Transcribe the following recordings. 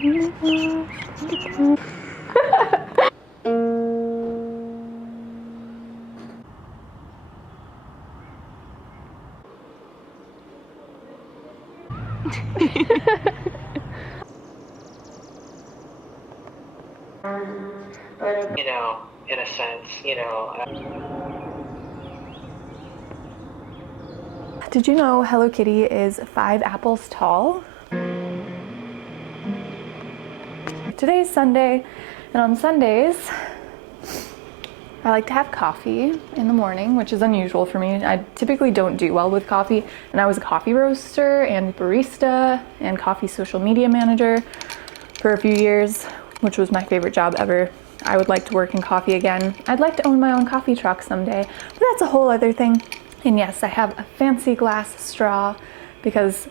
You know, in a sense, you know. Did you know Hello Kitty is 5 apples tall? Today's Sunday, and on Sundays, I like to have coffee in the morning, which is unusual for me. I typically don't do well with coffee, and I was a coffee roaster and barista and coffee social media manager for a few years, which was my favorite job ever. I would like to work in coffee again. I'd like to own my own coffee truck someday, but that's a whole other thing. And yes, I have a fancy glass straw because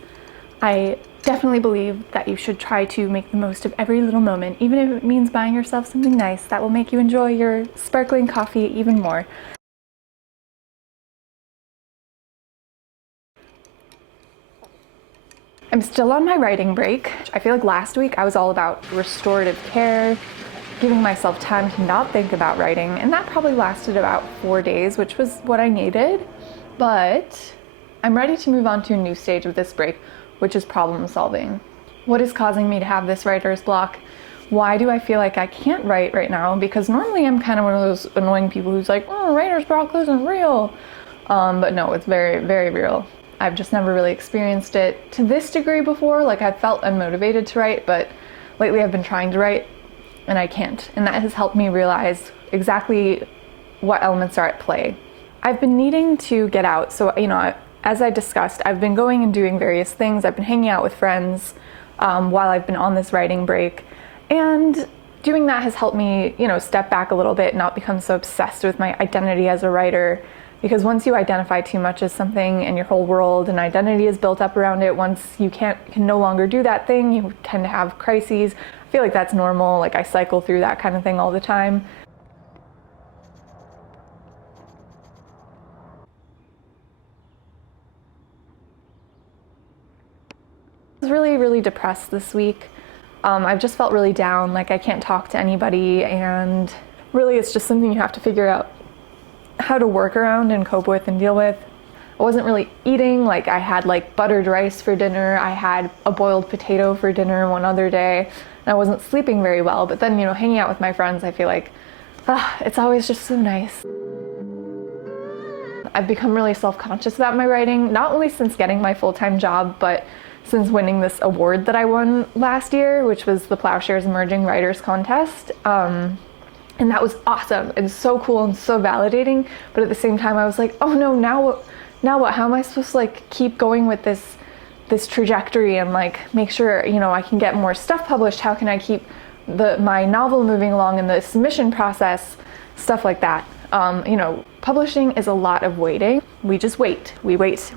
I definitely believe that you should try to make the most of every little moment, even if it means buying yourself something nice that will make you enjoy your sparkling coffee even more. I'm still on my writing break. I feel like last week I was all about restorative care, giving myself time to not think about writing, and that probably lasted about 4 days, which was what I needed. But I'm ready to move on to a new stage of this break, which is problem solving. What is causing me to have this writer's block? Why do I feel like I can't write right now? Because normally I'm kind of one of those annoying people who's like, oh, writer's block isn't real. But no, it's very, very real. I've just never really experienced it to this degree before. Like, I felt unmotivated to write, but lately I've been trying to write and I can't. And that has helped me realize exactly what elements are at play. I've been needing to get out. So, you know, as I discussed, I've been going and doing various things. I've been hanging out with friends while I've been on this writing break. And doing that has helped me, you know, step back a little bit, not become so obsessed with my identity as a writer. Because once you identify too much as something and your whole world and identity is built up around it, once you can no longer do that thing, you tend to have crises. I feel like that's normal. Like, I cycle through that kind of thing all the time. I was really, really depressed this week. I've just felt really down, like I can't talk to anybody, and really it's just something you have to figure out how to work around and cope with and deal with. I wasn't really eating. Like, I had like buttered rice for dinner, I had a boiled potato for dinner one other day, and I wasn't sleeping very well. But then, you know, hanging out with my friends, I feel like it's always just so nice. I've become really self-conscious about my writing, not only since getting my full-time job, but since winning this award that I won last year, which was the Plowshares Emerging Writers Contest. And that was awesome and so cool and so validating. But at the same time, I was like, oh no, now what? How am I supposed to like keep going with this trajectory and like make sure, you know, I can get more stuff published? How can I keep my novel moving along in the submission process? Stuff like that. You know, publishing is a lot of waiting. We just wait. We wait.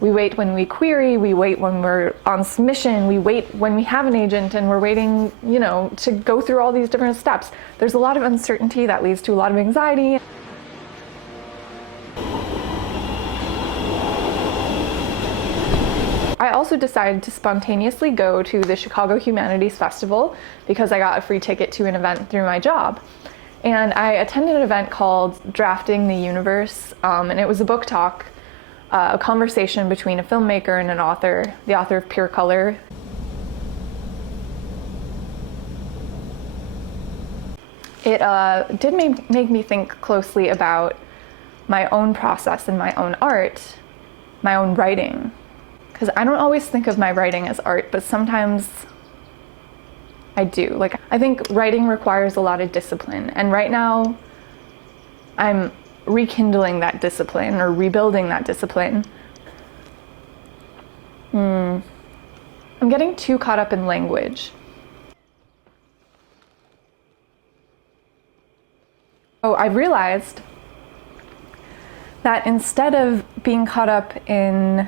We wait when we query, we wait when we're on submission, we wait when we have an agent, and we're waiting, you know, to go through all these different steps. There's a lot of uncertainty that leads to a lot of anxiety. I also decided to spontaneously go to the Chicago Humanities Festival because I got a free ticket to an event through my job. And I attended an event called Drafting the Universe, and it was a book talk. A conversation between a filmmaker and an author, the author of Pure Color. It did make me think closely about my own process and my own art, my own writing. Because I don't always think of my writing as art, but sometimes I do. Like, I think writing requires a lot of discipline, and right now I'm rekindling that discipline or rebuilding that discipline. I'm getting too caught up in language. So I realized that instead of being caught up in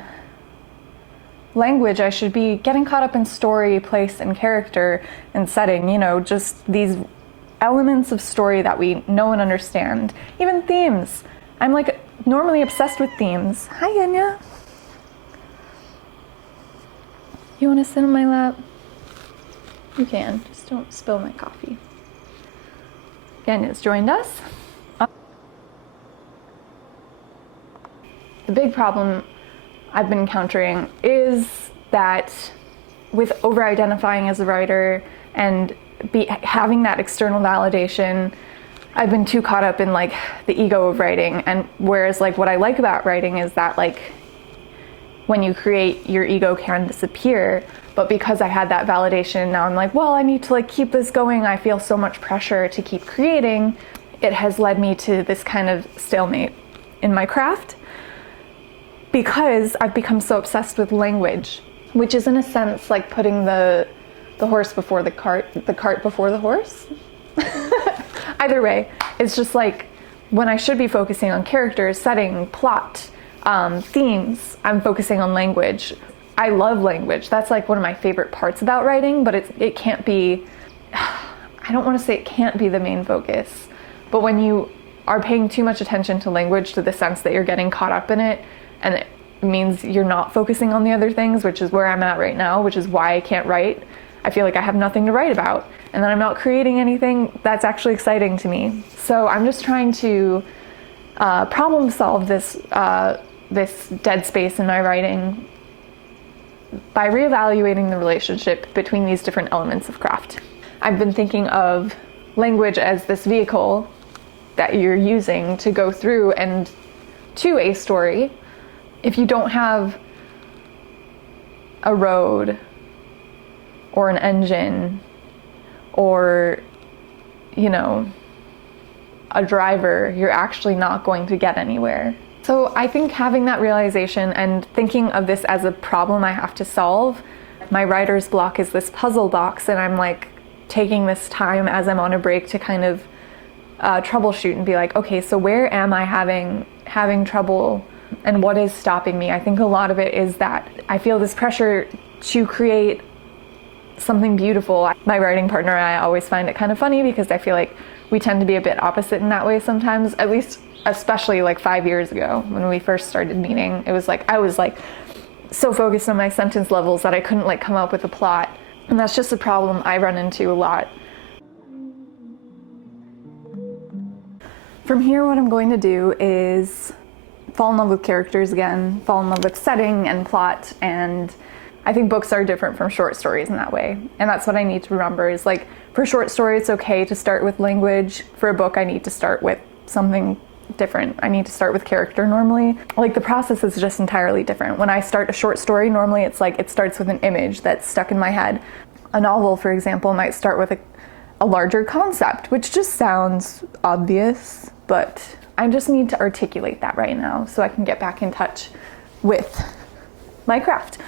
language, I should be getting caught up in story, place, and character and setting, you know, just these elements of story that we know and understand. Even themes. I'm like normally obsessed with themes. Hi, Anya. You want to sit on my lap? You can, just don't spill my coffee. Again, has joined us. The big problem I've been encountering is that with over-identifying as a writer and having that external validation, I've been too caught up in like the ego of writing. And whereas like what I like about writing is that like when you create, your ego can disappear. But because I had that validation, now I'm like, well, I need to like keep this going. I feel so much pressure to keep creating. It has led me to this kind of stalemate in my craft because I've become so obsessed with language, which is in a sense like putting the horse before the cart before the horse. Either way, it's just like when I should be focusing on characters, setting, plot, themes, I'm focusing on language. I love language. That's like one of my favorite parts about writing, but it can't be, I don't want to say it can't be the main focus, but when you are paying too much attention to language to the sense that you're getting caught up in it, and it means you're not focusing on the other things, which is where I'm at right now, which is why I can't write. I feel like I have nothing to write about, and then I'm not creating anything that's actually exciting to me. So I'm just trying to problem solve this dead space in my writing by reevaluating the relationship between these different elements of craft. I've been thinking of language as this vehicle that you're using to go through and to a story. If you don't have a road or an engine or, you know, a driver, you're actually not going to get anywhere. So I think having that realization and thinking of this as a problem I have to solve, my writer's block is this puzzle box, and I'm like taking this time as I'm on a break to kind of troubleshoot and be like, okay, so where am I having trouble and what is stopping me? I think a lot of it is that I feel this pressure to create something beautiful. My writing partner and I always find it kind of funny because I feel like we tend to be a bit opposite in that way sometimes, at least especially like 5 years ago when we first started meeting. It was like I was like so focused on my sentence levels that I couldn't like come up with a plot, and that's just a problem I run into a lot. From here, what I'm going to do is fall in love with characters again, fall in love with setting and plot, and I think books are different from short stories in that way. And that's what I need to remember is like for short story, it's okay to start with language. For a book, I need to start with something different. I need to start with character normally. Like the process is just entirely different. When I start a short story, normally it's like it starts with an image that's stuck in my head. A novel, for example, might start with a larger concept, which just sounds obvious, but I just need to articulate that right now so I can get back in touch with my craft.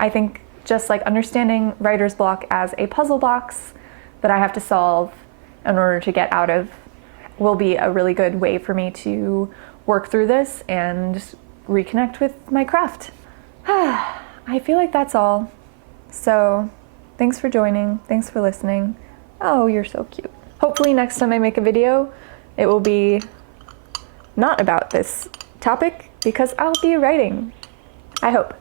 I think just like understanding writer's block as a puzzle box that I have to solve in order to get out of will be a really good way for me to work through this and reconnect with my craft. I feel like that's all. So thanks for joining. Thanks for listening. Oh, you're so cute. Hopefully next time I make a video, it will be not about this topic because I'll be writing. I hope.